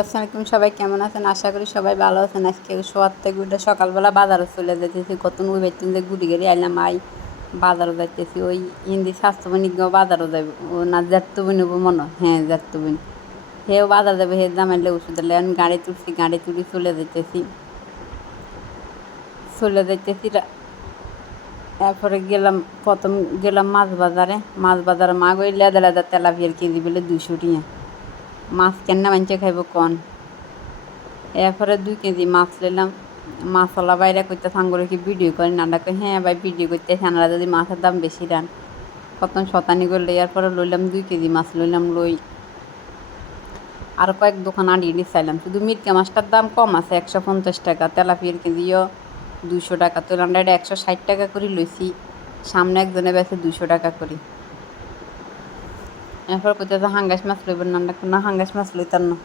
আসসালামাইকুম, সবাই কেমন আছেন? আশা করি সবাই ভালো আছেন। আজকে শোয়ার থেকে উঠে সকালবেলা বাজারে চলে যেতেছি। কত নুই বাইতেন যে ঘুরি গেড়ি আইলাম আই বাজারও যাইতেছি। ওই হিন্দি স্বাস্থ্যবণিক বাজারও যাবে ও না যাত্তবনি মনে, হ্যাঁ যাত্তবনি। হেও বাজার যাবে, হে জামাইলে ওষুধ এলে আমি গাড়ি তুলছি, গাড়ি তুলি চলে যাইতেছি। তারপরে প্রথম গেলাম মাছ বাজারে মা গই লেদা লেদা তেলাপিয়ার কেজি বলে 200 টিয়া। মাছ কেন মানছে খাইব কন। এরপরে 2 কেজি মাছ নিলাম। মাছওয়ালা বাইরে করতে সাঙ্গরে কি ভিডিও করে না ডাকে, হ্যাঁ ভাই ভিডিও করতে সানারা যদি মাছের দাম বেশি দেন কত শতানি করলে। এরপরে লইলাম 2 কেজি মাছ লই আর কয়েক দোকান আড়িয়ে চাইলাম। শুধু মিরকা মাছটার দাম কম আছে 150 টাকা, তেলাপিয়ার কেজিও 200 টাকা। তো আমরা এটা 160 টাকা করে লইছি, সামনে একজনে বেছে 200 টাকা করে। এরপর কোথাও হাঙ্গাস মাছ লইবেন না, হাঙ্গাস মাছ লইতাম না।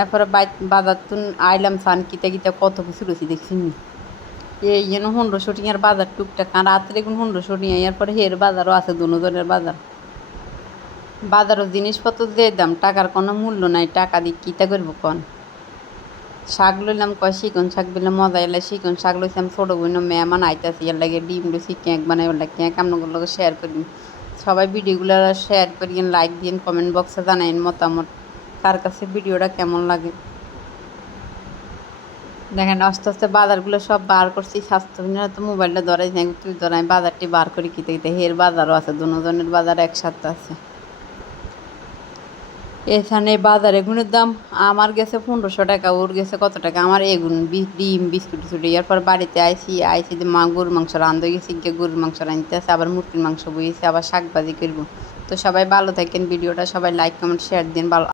এরপরে বাজার তুন আইলাম সান কিতা কত কিছু রয়েছি দেখছি নি। এই যেন 1500 টিয়ার বাজার টুকটাক, আর রাত্রে এখন 1500 টিয়া। এরপরে হের বাজারও আছে, দুজনের বাজারও জিনিসপত্র যে দাম, টাকার কোনো মূল্য নাই। টাকা দিয়ে কিতা করবো কন। শাক লইলাম শিকন শাক বলে মজা এলে শিকন শাক লইছিলাম। ছোটো বোন মেহমান আইতাছি, এর লাগে ডিম লইছি, কেক বানাই কেক আপনাদের লগে শেয়ার করি। সবাই ভিডিওগুলো শেয়ার করিয়েন, লাইক দিন, কমেন্ট বক্সে জানাইন মতামত কার কাছে ভিডিওটা কেমন লাগে। দেখেন আস্তে আস্তে বাজারগুলো সব বার করছি। স্বাস্থ্যবিনা তো মোবাইলটা ধরাই নাই, তুই ধরাই বাজারটি বার করি কিতে হের বাজারও আছে, দুজনের বাজার একসাথে আছে। এখানে বাজার এগুনের দাম আমার গেছে 1500 টাকা, ওর গেছে কত টাকা। আমার এগুন ডিম বিস্কুট ছুটি। এরপর বাড়িতে আইসি যে মা গরুর মাংস রান্ধে গেছি, গরুর মাংস রাঁধতে আছে, আবার মুরগির মাংস বইয়েছে, আবার শাক ভাজি করবো। তো সবাই ভালো থাকেন, ভিডিওটা সবাই লাইক কমেন্ট শেয়ার দিন। ভালো।